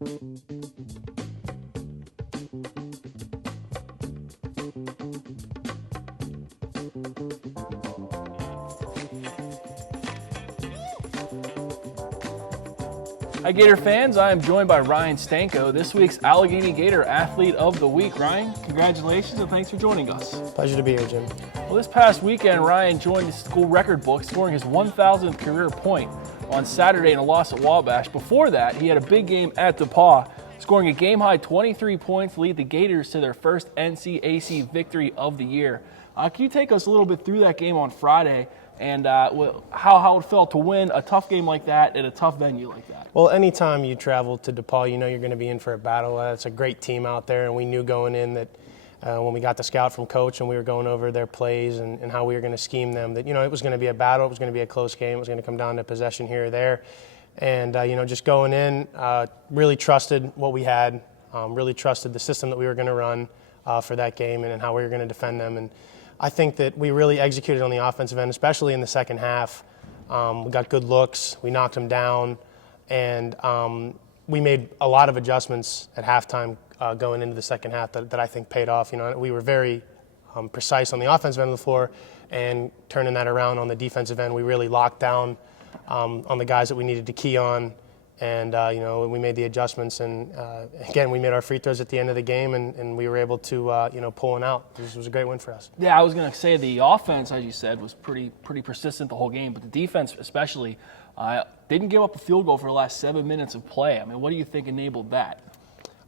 Hi Gator fans, I am joined by Ryan Stanko, this week's Allegheny Gator Athlete of the Week. Ryan, congratulations and thanks for joining us. Pleasure to be here, Jim. Well, this past weekend, Ryan joined the school record book, scoring his 1,000th career point on Saturday in a loss at Wabash. Before that, he had a big game at DePauw, scoring a game-high 23 points to lead the Gators to their first NCAC victory of the year. Can you take us a little bit through that game on Friday and how it felt to win a tough game like that at a tough venue like that? Well, anytime you travel to DePauw, you know you're going to be in for a battle. It's a great team out there, and we knew going in that when we got the scout from Coach and we were going over their plays and how we were going to scheme them, that, you know, it was going to be a battle, it was going to be a close game, it was going to come down to possession here or there. And, you know, just going in, really trusted what we had, really trusted the system that we were going to run for that game and how we were going to defend them. And I think that we really executed on the offensive end, especially in the second half. We got good looks, we knocked them down, and we made a lot of adjustments at halftime going into the second half that I think paid off. You know, we were very precise on the offensive end of the floor, and turning that around on the defensive end, we really locked down on the guys that we needed to key on. And, you know, we made the adjustments, and again, we made our free throws at the end of the game, and we were able to, you know, pull one out. This was a great win for us. Yeah, I was going to say the offense, as you said, was pretty persistent the whole game, but the defense especially didn't give up a field goal for the last 7 minutes of play. I mean, what do you think enabled that?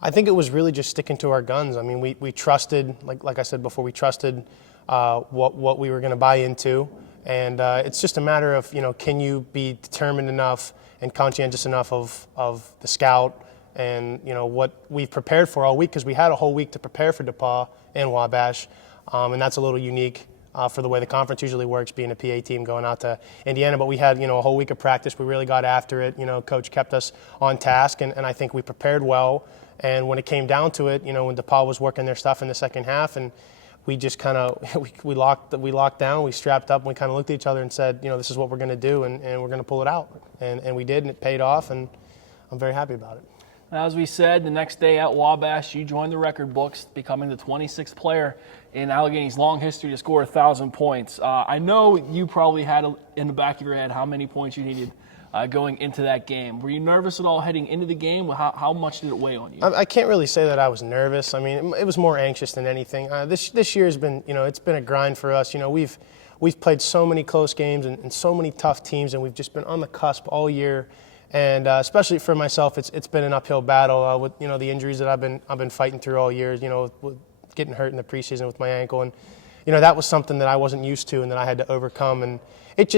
I think it was really just sticking to our guns. I mean, we trusted, like I said before, we trusted what we were going to buy into, and it's just a matter of, you know, can you be determined enough and conscientious enough of the scout and, you know, what we've prepared for all week, because we had a whole week to prepare for DePauw and Wabash, and that's a little unique for the way the conference usually works, being a PA team going out to Indiana. But we had, you know, a whole week of practice. We really got after it. You know, Coach kept us on task, and I think we prepared well. And when it came down to it, you know, when DePauw was working their stuff in the second half, and we just kind of we locked down, we strapped up, and we kind of looked at each other and said, you know, this is what we're going to do, and we're going to pull it out. And we did, and it paid off, and I'm very happy about it. As we said, the next day at Wabash, you joined the record books, becoming the 26th player in Allegheny's long history to score 1,000 points. I know you probably had in the back of your head how many points you needed going into that game. Were you nervous at all heading into the game? How much did it weigh on you? I can't really say that I was nervous. I mean, it was more anxious than anything. This year has been, you know, it's been a grind for us. You know, we've played so many close games and so many tough teams, and we've just been on the cusp all year. And especially for myself, it's been an uphill battle with, you know, the injuries that I've been fighting through all year. You know, with getting hurt in the preseason with my ankle, and you know that was something that I wasn't used to and that I had to overcome. And it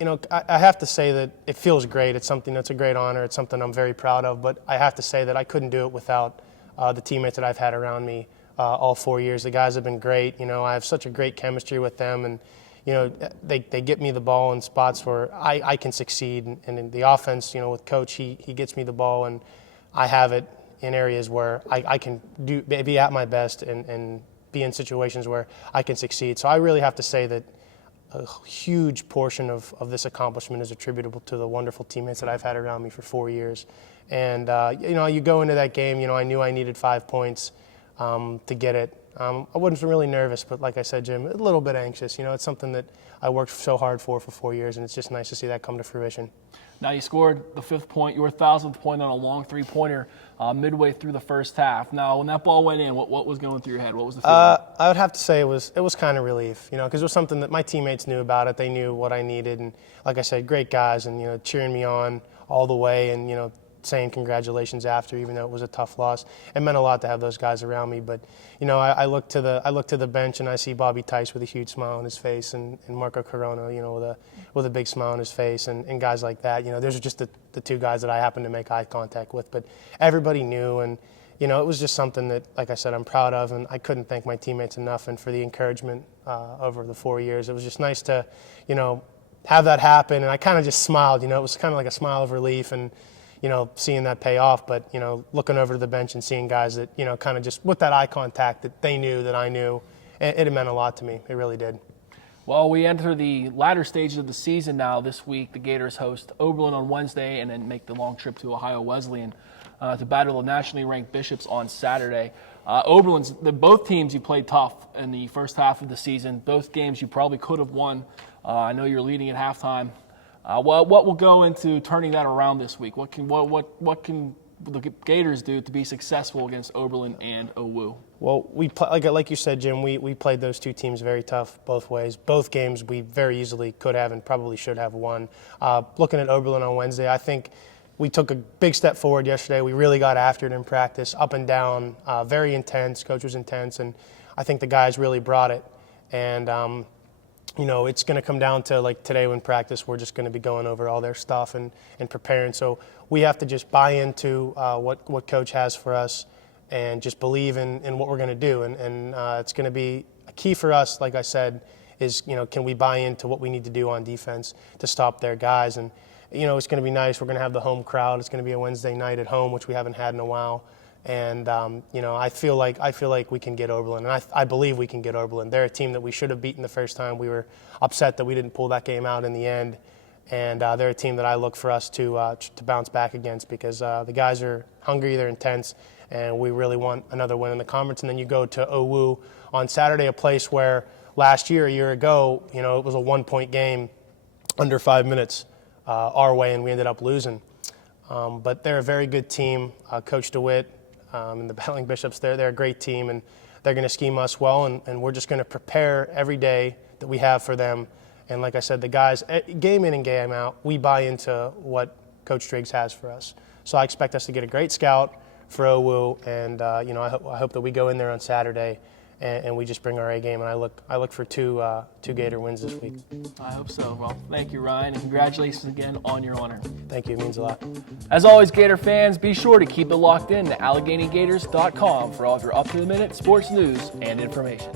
you know, I have to say that it feels great. It's something that's a great honor. It's something I'm very proud of. But I have to say that I couldn't do it without the teammates that I've had around me all 4 years. The guys have been great. You know, I have such a great chemistry with them, and you know, they get me the ball in spots where I can succeed. And in the offense, you know, with Coach, he gets me the ball, and I have it in areas where I can be at my best and be in situations where I can succeed. So I really have to say that a huge portion of this accomplishment is attributable to the wonderful teammates that I've had around me for 4 years. And, you know, you go into that game, you know, I knew I needed 5 points to get it. I wasn't really nervous, but like I said, Jim, a little bit anxious. You know, it's something that I worked so hard for 4 years, and it's just nice to see that come to fruition. Now you scored the 5th point, your 1,000th point on a long three-pointer midway through the first half. Now, when that ball went in, what was going through your head? What was the feeling? I would have to say it was kind of relief, you know, because it was something that my teammates knew about it. They knew what I needed, and like I said, great guys, and you know, cheering me on all the way, and you know, saying congratulations after, even though it was a tough loss. It meant a lot to have those guys around me. But you know, I look to the bench and I see Bobby Tice with a huge smile on his face, and Marco Corona, you know, with a big smile on his face, and guys like that. You know, those are just the two guys that I happened to make eye contact with. But everybody knew, and you know, it was just something that, like I said, I'm proud of, and I couldn't thank my teammates enough, and for the encouragement over the 4 years. It was just nice to, you know, have that happen, and I kind of just smiled. You know, it was kind of like a smile of relief, and you know, seeing that pay off. But you know, looking over to the bench and seeing guys that, you know, kind of just with that eye contact that they knew that I knew, it meant a lot to me. It really did. Well, we enter the latter stages of the season now. This week, the Gators host Oberlin on Wednesday and then make the long trip to Ohio Wesleyan to battle the nationally ranked Bishops on Saturday. Both teams you played tough in the first half of the season. Both games you probably could have won. I know you're leading at halftime. What will go into turning that around this week? What can the Gators do to be successful against Oberlin and OU? Well, like you said, Jim, we played those two teams very tough both ways. Both games we very easily could have and probably should have won. Looking at Oberlin on Wednesday, I think we took a big step forward yesterday. We really got after it in practice, up and down, very intense. Coach was intense, and I think the guys really brought it. And it's going to come down to, like today in practice, we're just going to be going over all their stuff and preparing. So we have to just buy into what Coach has for us and just believe in what we're going to do. And it's going to be a key for us, like I said, is, can we buy into what we need to do on defense to stop their guys? And, it's going to be nice. We're going to have the home crowd. It's going to be a Wednesday night at home, which we haven't had in a while. And, I feel like we can get Oberlin, and I believe we can get Oberlin. They're a team that we should have beaten the first time. We were upset that we didn't pull that game out in the end. And they're a team that I look for us to bounce back against because the guys are hungry, they're intense, and we really want another win in the conference. And then you go to OU on Saturday, a place where a year ago, it was a 1-point game under 5 minutes our way, and we ended up losing. But they're a very good team. Coach DeWitt and the Battling Bishops, they're a great team, and they're going to scheme us well, and we're just going to prepare every day that we have for them. And like I said, the guys, game in and game out, we buy into what Coach Driggs has for us. So I expect us to get a great scout for OU, and I hope that we go in there on Saturday and we just bring our A game. And I look for two Gator wins this week. I hope so. Well, thank you, Ryan, and congratulations again on your honor. Thank you. It means a lot. As always, Gator fans, be sure to keep it locked in to AlleghenyGators.com for all of your up-to-the-minute sports news and information.